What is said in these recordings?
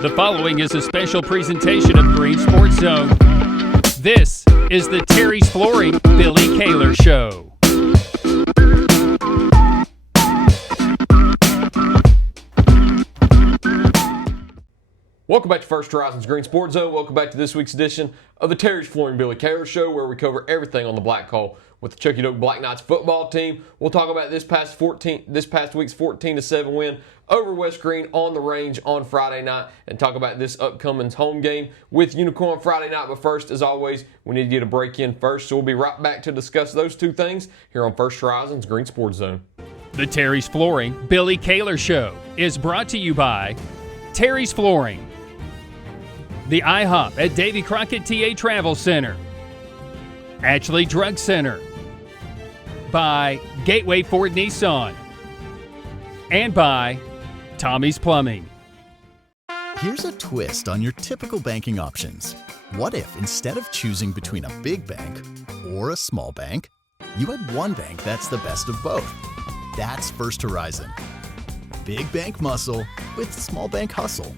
The following is a special presentation of Greene Sports Zone. This is the Terry's Flooring Billy Kaylor Show. Welcome back to First Horizon's Greene Sports Zone. Welcome back to this week's edition of the Terry's Flooring Billy Kaylor Show, where we cover everything on the Black Hole with the Chuckey-Doak Black Knights football team. We'll talk about this past week's 14-7 win over West Greene on the range on Friday night, and talk about this upcoming home game with Unicoi on Friday night. But first, as always, we need to get a break in first, so we'll be right back to discuss those two things here on First Horizon's Greene Sports Zone. The Terry's Flooring Billy Kaylor Show is brought to you by Terry's Flooring, the IHOP at Davy Crockett TA Travel Center, Ashley Drug Center, by Gateway Ford Nissan, and by Tommy's Plumbing. Here's a twist on your typical banking options. What if instead of choosing between a big bank or a small bank, you had one bank that's the best of both? That's First Horizon. Big bank muscle with small bank hustle.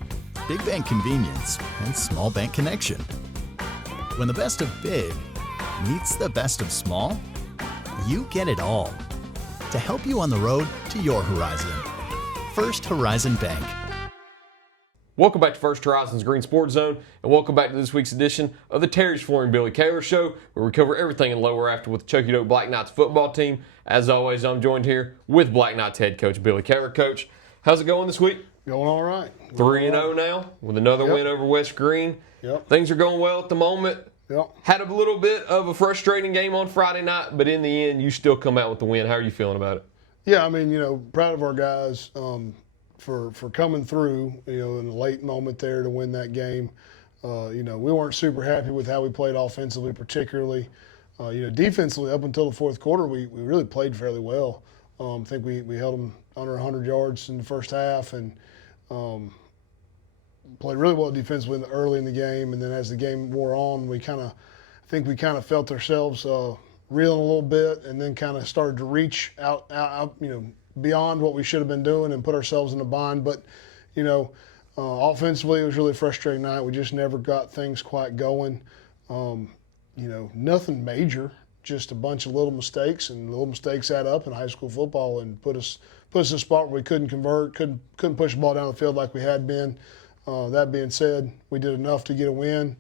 Big bank convenience and small bank connection. When the best of big meets the best of small, you get it all. To help you on the road to your horizon. First Horizon Bank. Welcome back to First Horizon's Greene Sports Zone, and welcome back to this week's edition of the Terry's Flooring Billy Kaylor Show, where we cover everything in lower after with the Chuckey-Doak Black Knights football team. As always, I'm joined here with Black Knights head coach Billy Kaylor. Coach, how's it going this week? Going all right. 3-0 now with another win over West Greene. Yep. Things are going well at the moment. Yep. Had a little bit of a frustrating game on Friday night, but in the end, you still come out with the win. How are you feeling about it? Yeah, I mean, proud of our guys for coming through, in the late moment there to win that game. We weren't super happy with how we played offensively, particularly. Defensively, up until the fourth quarter, we really played fairly well. I think we held them under 100 yards in the first half and played really well defensively early in the game. And then as the game wore on, we kind of felt ourselves reeling a little bit, and then kind of started to reach out, beyond what we should have been doing and put ourselves in a bind. But, offensively, it was really a frustrating night. We just never got things quite going. Nothing major, just a bunch of little mistakes, and little mistakes add up in high school football and put us in a spot where we couldn't convert, couldn't push the ball down the field like we had been. That being said, we did enough to get a win,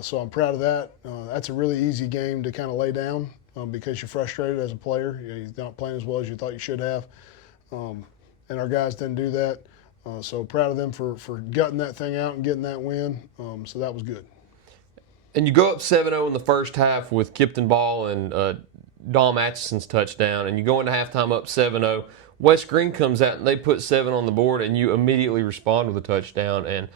so I'm proud of that. That's a really easy game to kind of lay down because you're frustrated as a player. You're not playing as well as you thought you should have, and our guys didn't do that. So proud of them for gutting that thing out and getting that win. So that was good. And you go up 7-0 in the first half with Kipton ball and Dom Atchison's touchdown, and you go into halftime up 7-0. West Greene comes out and they put 7 on the board, and you immediately respond with a touchdown. And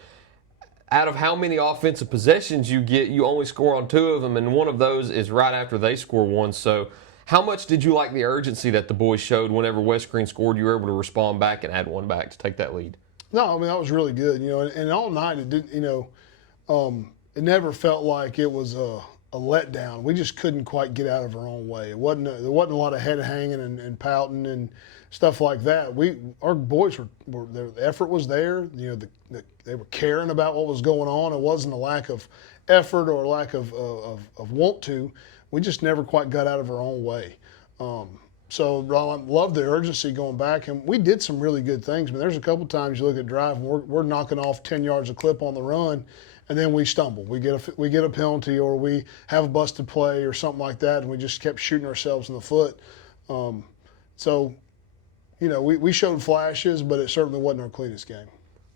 out of how many offensive possessions you get, you only score on 2 of them, and one of those is right after they score one. So how much did you like the urgency that the boys showed whenever West Greene scored? You were able to respond back and add one back to take that lead. No, I mean, that was really good. And all night it didn't, it never felt like it was a letdown. We just couldn't quite get out of our own way. There wasn't a lot of head hanging and pouting and stuff like that. Our boys were the effort was there. They were caring about what was going on. It wasn't a lack of effort or a lack of want to. We just never quite got out of our own way. So I love the urgency going back, and we did some really good things. But there's a couple times you look at drive and we're knocking off 10 yards a clip on the run, and then we stumble. We get a penalty, or we have a busted play or something like that, and we just kept shooting ourselves in the foot. We showed flashes, but it certainly wasn't our cleanest game.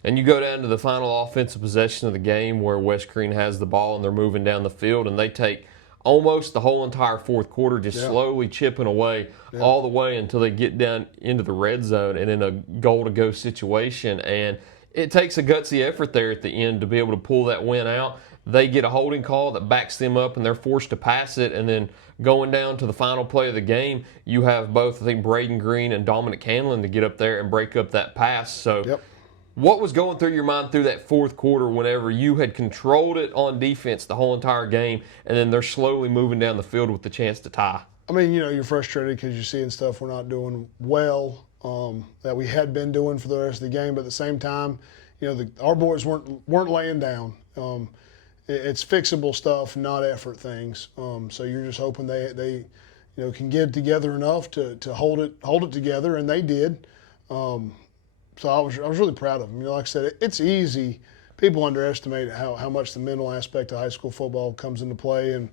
And you go down to the final offensive possession of the game where West Greene has the ball and they're moving down the field, and they take almost the whole entire fourth quarter just slowly chipping away all the way until they get down into the red zone and in a goal-to-go situation. And it takes a gutsy effort there at the end to be able to pull that win out. They get a holding call that backs them up, and they're forced to pass it. And then going down to the final play of the game, you have both, I think, Braden Green and Dominic Hanlon to get up there and break up that pass. So what was going through your mind through that fourth quarter whenever you had controlled it on defense the whole entire game, and then they're slowly moving down the field with the chance to tie? I mean, you're frustrated because you're seeing stuff we're not doing well that we had been doing for the rest of the game. But at the same time, our boys weren't laying down. It's fixable stuff, not effort things. So you're just hoping they can get it together enough to hold it together, and they did. So I was really proud of them. Like I said, it's easy. People underestimate how much the mental aspect of high school football comes into play, and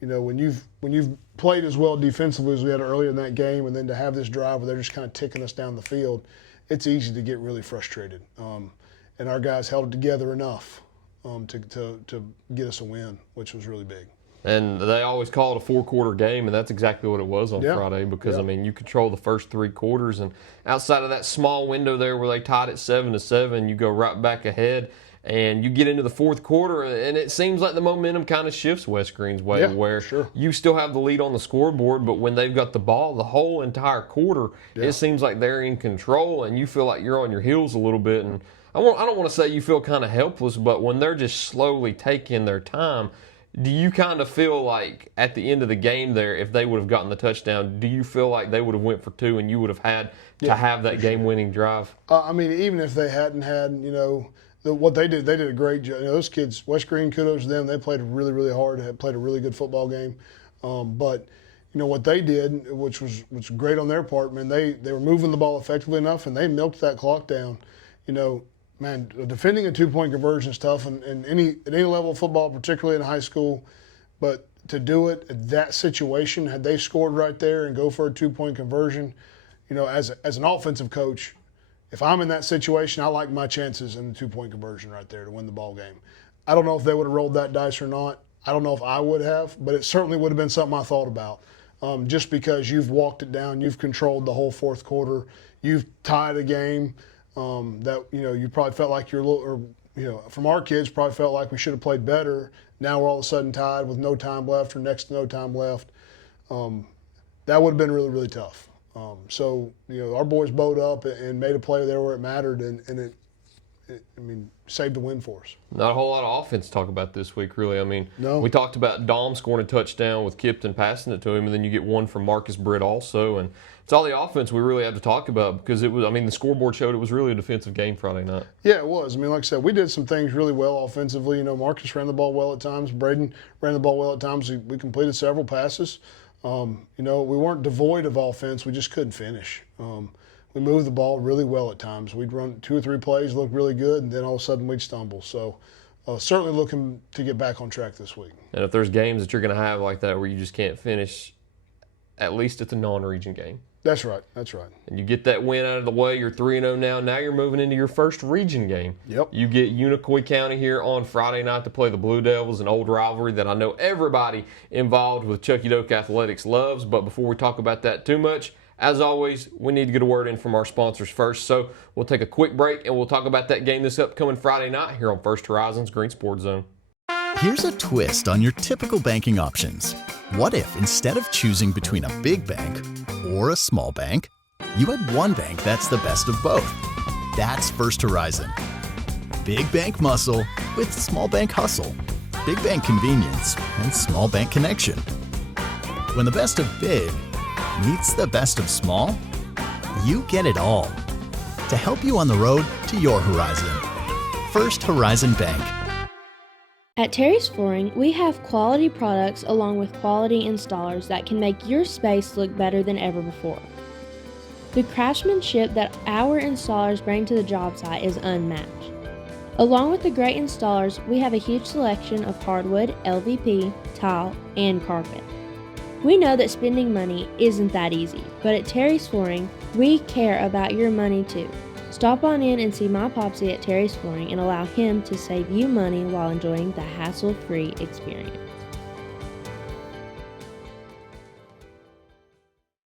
when you've played as well defensively as we had earlier in that game, and then to have this drive where they're just kind of ticking us down the field, it's easy to get really frustrated. And our guys held it together enough to get us a win, which was really big. And they always call it a 4-quarter game, and that's exactly what it was on Friday because, you control the first 3 quarters. And outside of that small window there where they tied it 7-7, you go right back ahead, and you get into the 4th quarter, and it seems like the momentum kind of shifts West Greene's way where you still have the lead on the scoreboard, but when they've got the ball the whole entire quarter, it seems like they're in control, and you feel like you're on your heels a little bit. And I don't want to say you feel kind of helpless, but when they're just slowly taking their time, do you kind of feel like at the end of the game there, if they would have gotten the touchdown, do you feel like they would have went for 2 and you would have had to have that game-winning drive? Even if they hadn't had, what they did a great job. Those kids, West Greene, kudos to them. They played really, really hard, had played a really good football game. But what they did, which was great on their part, man, they were moving the ball effectively enough, and they milked that clock down. Man, defending a 2-point conversion is tough at any level of football, particularly in high school. But to do it at that situation, had they scored right there and go for a 2-point conversion, as an offensive coach, if I'm in that situation, I like my chances in the 2-point conversion right there to win the ball game. I don't know if they would have rolled that dice or not. I don't know if I would have, but it certainly would have been something I thought about. Just because you've walked it down, you've controlled the whole 4th quarter, you've tied a game. That you probably felt like from our kids probably felt like we should have played better. Now we're all of a sudden tied with no time left or next to no time left. That would have been really, really tough. So our boys bowed up and made a play there where it mattered, and it saved the win for us. Not a whole lot of offense to talk about this week, really. No. We talked about Dom scoring a touchdown with Kipton passing it to him, and then you get one from Marcus Britt also, and it's all the offense we really have to talk about because it was. The scoreboard showed it was really a defensive game Friday night. Yeah, it was. Like I said, we did some things really well offensively. Marcus ran the ball well at times. Braden ran the ball well at times. We completed several passes. We weren't devoid of offense. We just couldn't finish. We moved the ball really well at times. We'd run 2 or 3 plays, look really good, and then all of a sudden we'd stumble. So certainly looking to get back on track this week. And if there's games that you're going to have like that where you just can't finish, at least it's a non-region game. That's right. And you get that win out of the way. You're 3-0 now. Now you're moving into your first region game. Yep. You get Unicoi County here on Friday night to play the Blue Devils, an old rivalry that I know everybody involved with Chuckey-Doak Athletics loves. But before we talk about that too much, as always, we need to get a word in from our sponsors first. So we'll take a quick break and we'll talk about that game this upcoming Friday night here on First Horizon's Green Sports Zone. Here's a twist on your typical banking options. What if instead of choosing between a big bank or a small bank, you had one bank that's the best of both? That's First Horizon. Big bank muscle with small bank hustle. Big bank convenience and small bank connection. When the best of big meets the best of small, you get it all. To help you on the road to your horizon. First Horizon Bank. At Terry's Flooring, we have quality products along with quality installers that can make your space look better than ever before. The craftsmanship that our installers bring to the job site is unmatched. Along with the great installers, we have a huge selection of hardwood, LVP, tile, and carpet. We know that spending money isn't that easy, but at Terry's Flooring, we care about your money too. Stop on in and see my Popsy at Terry's Flooring and allow him to save you money while enjoying the hassle-free experience.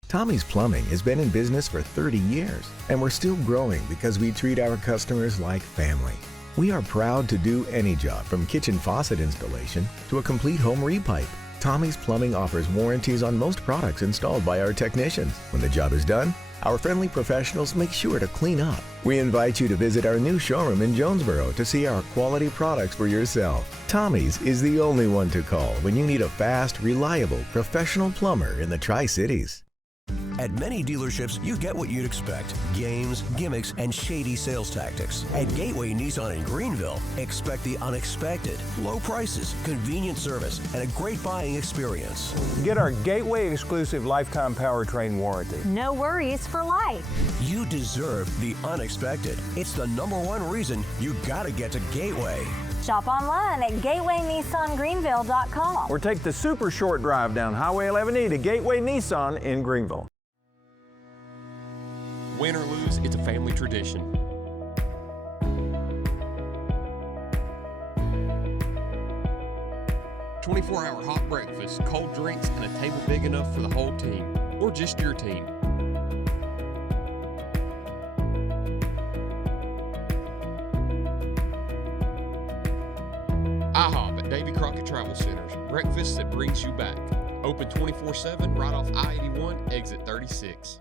Tommy's Plumbing has been in business for 30 years, and we're still growing because we treat our customers like family. We are proud to do any job from kitchen faucet installation to a complete home repipe. Tommy's Plumbing offers warranties on most products installed by our technicians. When the job is done, our friendly professionals make sure to clean up. We invite you to visit our new showroom in Jonesboro to see our quality products for yourself. Tommy's is the only one to call when you need a fast, reliable, professional plumber in the Tri-Cities. At many dealerships, you get what you'd expect: games, gimmicks, and shady sales tactics. At Gateway Nissan in Greenville, expect the unexpected: low prices, convenient service, and a great buying experience. Get our Gateway exclusive lifetime powertrain warranty. No worries for life. You deserve the unexpected. It's the #1 reason you gotta get to Gateway. Shop online at GatewayNissanGreenville.com. Or take the super short drive down Highway 11E to Gateway Nissan in Greenville. Win or lose, it's a family tradition. "24-hour hot breakfast, cold drinks, and a table big enough for the whole team, or just your team." IHOP at Davy Crockett Travel Centers. Breakfast that brings you back. Open 24/7 right off I-81, exit 36.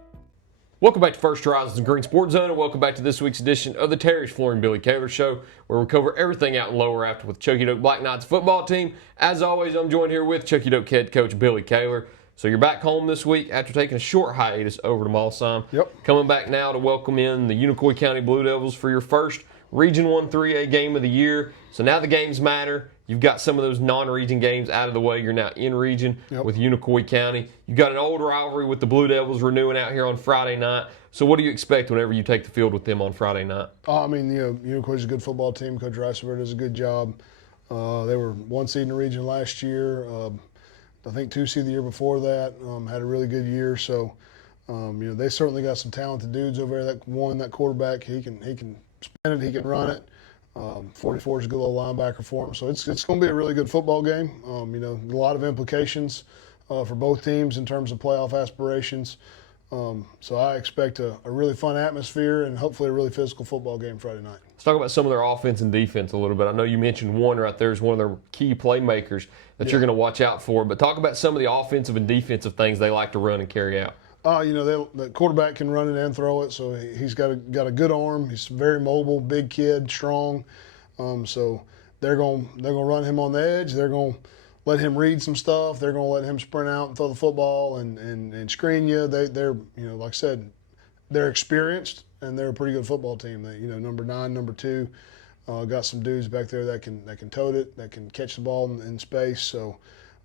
Welcome back to First Horizons Green Sports Zone, and welcome back to this week's edition of the Terry's Flooring Billy Kaylor Show, where we cover everything out in Lower After with Chuckey-Doak Black Knights football team. As always, I'm joined here with Chuckey-Doak head coach Billy Kaylor. So you're back home this week after taking a short hiatus over to Malsheim. Yep. Coming back now to welcome in the Unicoi County Blue Devils for your first Region 1 3A game of the year. So now the games matter. You've got some of those non-region games out of the way. You're now in region with Unicoi County. You've got an old rivalry with the Blue Devils renewing out here on Friday night. So what do you expect whenever you take the field with them on Friday night? I mean, Unicoi's a good football team. Coach Riceberg does a good job. They were 1 seed in the region last year. I think 2 seed the year before that. Had a really good year. So, they certainly got some talented dudes over there. That quarterback, he can spin it, he can run it. 44 is a good little linebacker for him. So it's going to be a really good football game. A lot of implications for both teams in terms of playoff aspirations. So I expect a really fun atmosphere and hopefully a really physical football game Friday night. Let's talk about some of their offense and defense a little bit. I know you mentioned one right there is one of their key playmakers that you're going to watch out for. But talk about some of the offensive and defensive things they like to run and carry out. The quarterback can run it and throw it, so he's got a good arm. He's very mobile, big kid, strong. So they're going to run him on the edge. They're going to let him read some stuff. They're going to let him sprint out and throw the football and screen you. They're like I said, they're experienced and they're a pretty good football team. They, number 9, number 2, got some dudes back there that can tote it, that can catch the ball in space. So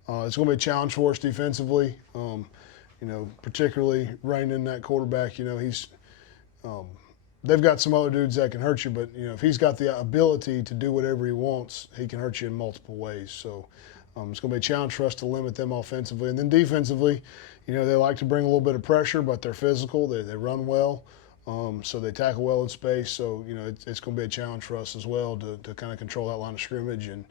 it's going to be a challenge for us defensively. Particularly reining in that quarterback. He's they've got some other dudes that can hurt you, but if he's got the ability to do whatever he wants, he can hurt you in multiple ways. So it's going to be a challenge for us to limit them offensively. And then defensively, they like to bring a little bit of pressure, but they're physical. They run well, so they tackle well in space. So it's going to be a challenge for us as well to kind of control that line of scrimmage and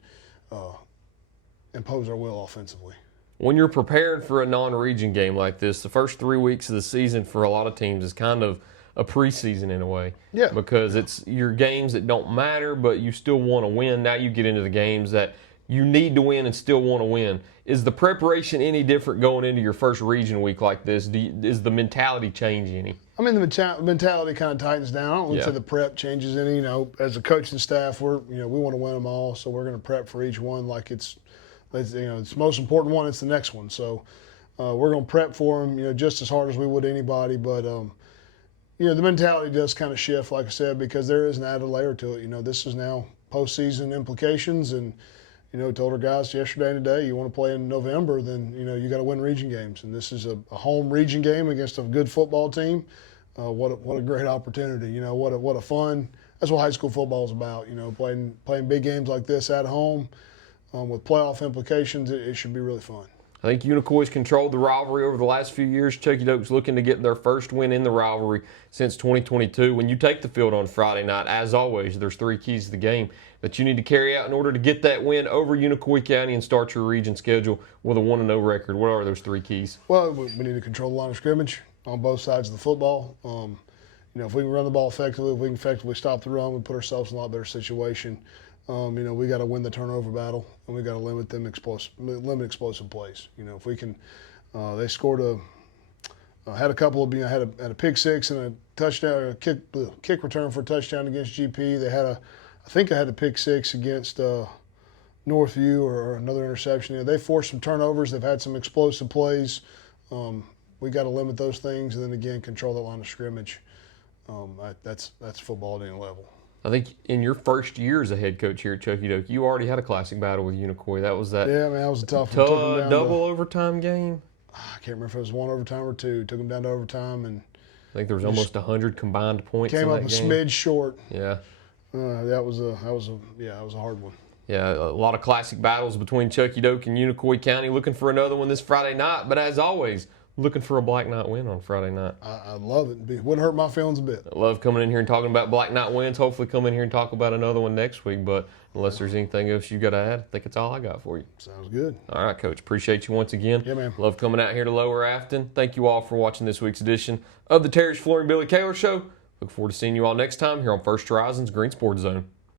impose our will offensively. When you're preparing for a non-region game like this, the first 3 weeks of the season for a lot of teams is kind of a preseason in a way. Yeah. Because it's your games that don't matter, but you still want to win. Now you get into the games that you need to win and still want to win. Is the preparation any different going into your first region week like this? Is the mentality change any? I mean, the mentality kind of tightens down. I don't say the prep changes any. As a coaching staff, we want to win them all, so we're going to prep for each one like it's the most important one. It's the next one. So we're going to prep for them, just as hard as we would anybody. But the mentality does kind of shift, like I said, because there is an added layer to it. This is now postseason implications, and told our guys yesterday and today, you want to play in November, then you got to win region games, and this is a home region game against a good football team. What a great opportunity. What a fun. That's what high school football is about. Playing big games like this at home. With playoff implications, it should be really fun. I think Unicoi's controlled the rivalry over the last few years. Chuckey-Doak's looking to get their first win in the rivalry since 2022. When you take the field on Friday night, as always, there's 3 keys to the game that you need to carry out in order to get that win over Unicoi County and start your region schedule with a 1-0 record. What are those 3 keys? Well, we need to control the line of scrimmage on both sides of the football. If we can run the ball effectively, if we can effectively stop the run, we put ourselves in a lot better situation. We got to win the turnover battle, and we got to limit explosive plays. If we can, they scored had a couple of had a pick six and a touchdown, a kick return for a touchdown against GP. I think I had a pick six against Northview or another interception. They forced some turnovers. They've had some explosive plays. we got to limit those things, and then again control that line of scrimmage. That's football at any level. I think in your first year as a head coach here at Chuckey-Doak, you already had a classic battle with Unicoi. That was that. Yeah, man, that was a tough one. Took 'em down double overtime game. I can't remember if it was 1 overtime or 2. Took them down to overtime, and I think there was almost 100 combined points. Came in up that a game. smidge short. Yeah. That was a hard one. Yeah, a lot of classic battles between Chuckey-Doak and Unicoi County. Looking for another one this Friday night, but as always, looking for a Black Knight win on Friday night. I love it. It wouldn't hurt my feelings a bit. I love coming in here and talking about Black Knight wins. Hopefully come in here and talk about another one next week, but unless there's anything else you got to add, I think it's all I got for you. Sounds good. All right, Coach. Appreciate you once again. Yeah, man. Love coming out here to Lower Afton. Thank you all for watching this week's edition of the Terry's Flooring Billy Kaylor Show. Look forward to seeing you all next time here on First Horizon's Green Sports Zone.